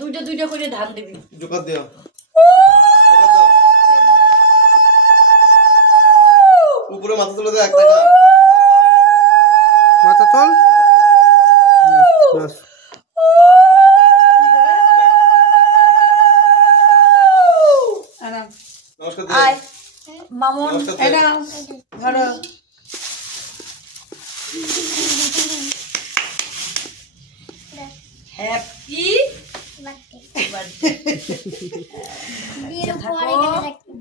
দুইটা দুইটা করে ধান দিবি। জোকার দিও। উপরে মাথা তুলে দে 1 টাকা। মাথা তোল। বাস। আরাম। নমস্কার দে। আয় মামুন এটা ধরো। Happy birthday.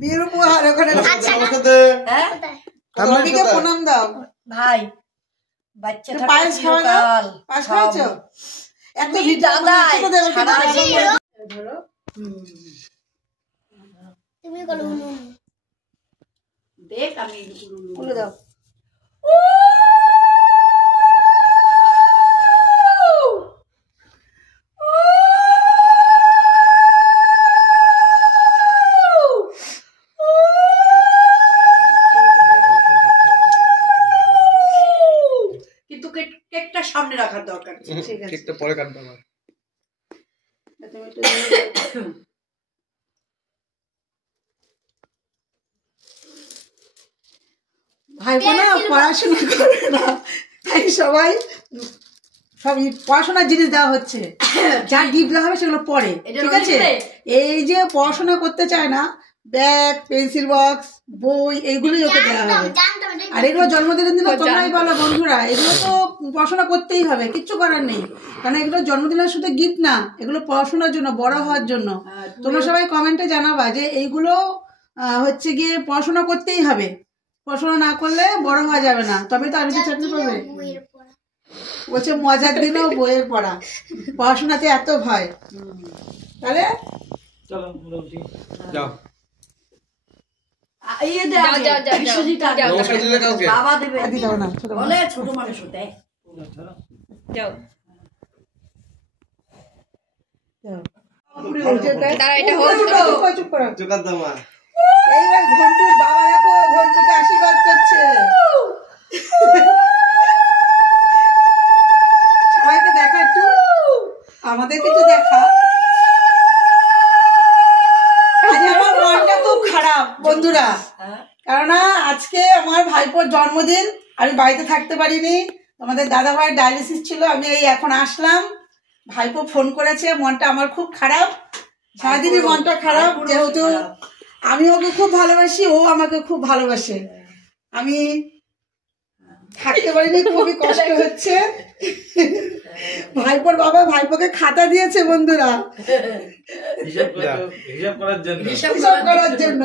বীর উপহার ওখানে নমস্কার দে। হ্যাঁ রবিকে প্রণাম দাও। ভাই বাচ্চা পায়েস খাওয়া যাও? পায়েস খাওয়াছো? এত দাদা ধরো। তুমি বলো দেখ আমি বলে দাও। কিন্তু কেকটা সামনে রাখার দরকার। ঠিক আছে, কেকটা পরে কাটবো না। তুমি একটু ভাই বোনা পড়াশোনা করে না, তাই সবাই সব পড়াশোনার জিনিস দেওয়া হচ্ছে। যা গিফট দেওয়া হবে সেগুলো পরে, ঠিক আছে? এই যে পড়াশোনা করতে চায় না, ব্যাগ, পেন্সিল বক্স, বই, এইগুলোই ওকে দেওয়া হবে। আর এগুলো জন্মদিনের দিনে তোমরাই বলো বন্ধুরা, এগুলো তো পড়াশোনা করতেই হবে, কিচ্ছু করার নেই। কারণ এগুলো জন্মদিনের শুধু গিফট না, এগুলো পড়াশোনার জন্য, বড় হওয়ার জন্য। তোমরা সবাই কমেন্টে জানাবা যে এইগুলো হচ্ছে গিয়ে পড়াশোনা করতেই হবে, পড়াশোনা না করলে বড় হওয়া যাবে না, তবে তো আমি তো চাকরি পাবে। বলছে মজার দিনেও বইয়ের পড়া, পড়াশোনাতে এত ভয়। তাহলে চলো যাও। বাবা দেবে দাও না, ছোট বলে ছোট মানুষ দেয়। যাও চুপ করো। জোকার দাও মা। এইবার ঘন্টুর বাবা দেখো, ঘন্টুকে আশীর্বাদ করছে। সবাইকে দেখা একটু, আমাদেরকে তো দেখা। আজ আমার মনটা খুব খারাপ বন্ধুরা, কেননা আজকে আমার ভাইপোর জন্মদিন, আমি বাড়িতে থাকতে পারিনি। আমাদের দাদা ভাইয়ের ডায়ালিসিস ছিল, আমি এই এখন আসলাম। ভাইপো ফোন করেছে, মনটা আমার খুব খারাপ, সারাদিনই মনটা খারাপ। যেহেতু আমি ওকে খুব ভালোবাসি, ও আমাকে খুব ভালোবাসে, আমি থাকতে পারিনি, খুবই কষ্ট হচ্ছে। ভাইপোর বাবা ভাইপোকে খাতা দিয়েছে বন্ধুরা, হিসাব করার জন্য।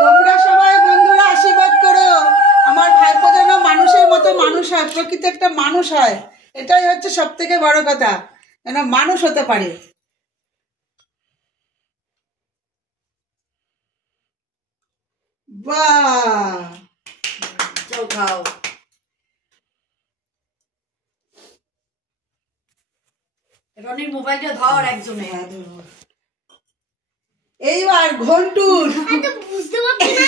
তোমরা সবাই বন্ধুরা আশীর্বাদ করো, আমার ভাইপো যেন মানুষের মতো মানুষ হয়, প্রকৃত একটা মানুষ হয়। এটাই হচ্ছে সব থেকে বড় কথা, যেন মানুষ হতে পারে। বাহ, যাও খাও। রনির মোবাইলটা ধর একজনে। এইবার ঘন্টুর বুঝতে পারছি না।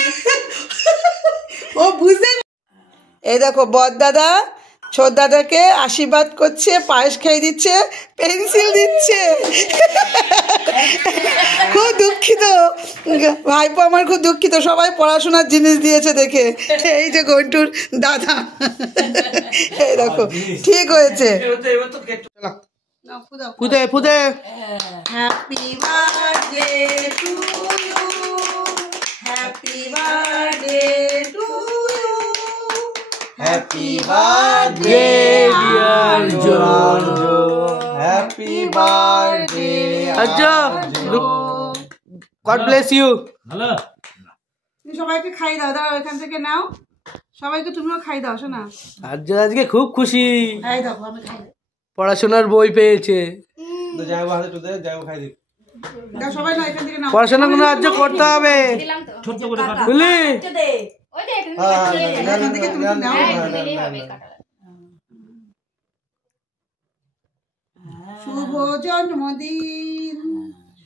ও বুঝতে, এই দেখো বদ দাদা ছোট দাদাকে আশীর্বাদ করছে, পায়েস খাইয়ে দিচ্ছে, পেন্সিল দিচ্ছে। খুব দুঃখিত ভাইপো, আমার খুব দুঃখিত, সবাই পড়াশোনার জিনিস দিয়েছে দেখে। এই যে ঘন্টুর দাদা, এই দেখো ঠিক হয়েছে। ফুদে ফুদে। Happy birthday to you, happy birthday to you, happy birthday dear John, happy birthday আচ্ছা, গড ব্লেস ইউ। হ্যালো, তুমি সবাইকে খাই দাও, দাও এখান থেকে নাও, সবাইকে তুমিও খাই দাও শোনা। আজকে খুব খুশি, খাই দাও, আমি খাই দাও, পড়াশোনার বই পেয়েছে। যাইবো হাতে টুদে যাইবো খাই দিই। দাও সবাই না এখান থেকে নাও। পড়াশোনা কোনো আজ করতে হবে, ছোট্ট করে কাটো। বুঝলি? এখান থেকে তুমি নাও। শুভ জন্মদিন,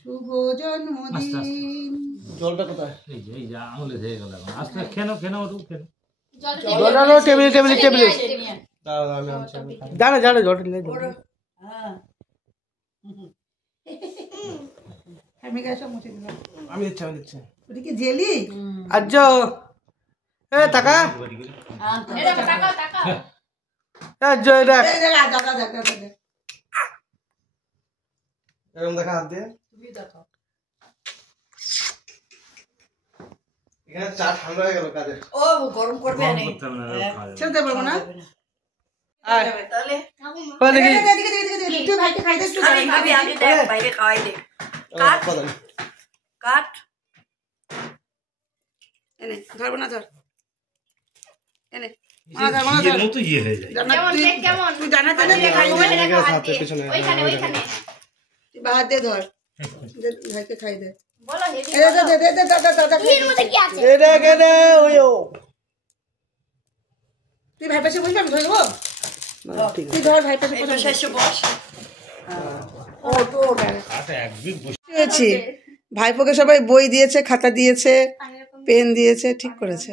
শুভ জন্মদিন। জলটা কোথায়? জলটা লো, টেবিলে দাঁড়াও, আমি আনছি, আমি খাই। জানে জলটা নিয়ে যাও। হ্যাঁ আমি গায়ে সব মুছে দিলাম। আমি দিচ্ছি। ওটা কি জেলি? আর্য এ টাকা আর্য এটা এই দেখ, দাদা দেখ, দাদা দেখ। এরকম দেখা হাত দিয়ে। তুমি দেখাও এখানে চা ঠান্ডা হয়ে গেল কাদের। ও গরম করবে না ছেড়ে পারবো না। তাহলে কই দেখি এদিকে, এদিকে, এদিকে, এদিকে। তুই ভাইকে খাই দে একটু। আমি ভাবি আগে দেখ বাইরে খাওয়াই দে কাট কথা নেই। কাট এনে ধরবো না, ধর এনে ধর, তুই জানাতে না খাই দে। হাতের পেছনে। তুই বাহার দিয়ে ধর, দে, ভাইকে খাই দে। বলো হেভি এই দে, দে, দে, দে, দাদা, দাদা খাই এর দে। মধ্যে কি আছে এটা কেনে ওইও তুই ভাই পাশে বসবি, আমি ধরে দেবো। ঠিক তুই ধর ভাই পাশে এটা শেষ বস পেয়েছি। ভাইপোকে সবাই বই দিয়েছে, খাতা দিয়েছে, পেন দিয়েছে, ঠিক করেছে।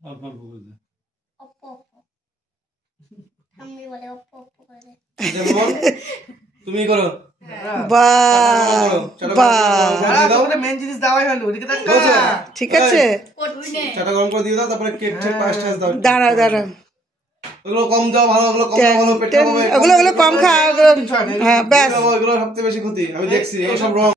অপ্পো অপ্পো আমি বলে অপ্পো অপ্পো করে দে। যেমন তুমি করো। বাহ বাহ, ওটা মেন জিনিস দাওয়াই হলো ওদিকে তাকা ঠিক আছে। তুই নে চাটা গরম করে দিয়ে দাও, তারপরে কেক ঠেক পায়েস টায়েস দাও। দাঁড়া দাঁড়া, ওগুলো কম দাও, ভালো, ওগুলো কম দাও, ভালো, পেটটা পাবে। ওগুলো কম খা, ওগুলো হ্যাঁ ব্যাস। ওগুলো সবচেয়ে বেশি ক্ষতি, আমি দেখছি এইসব রং।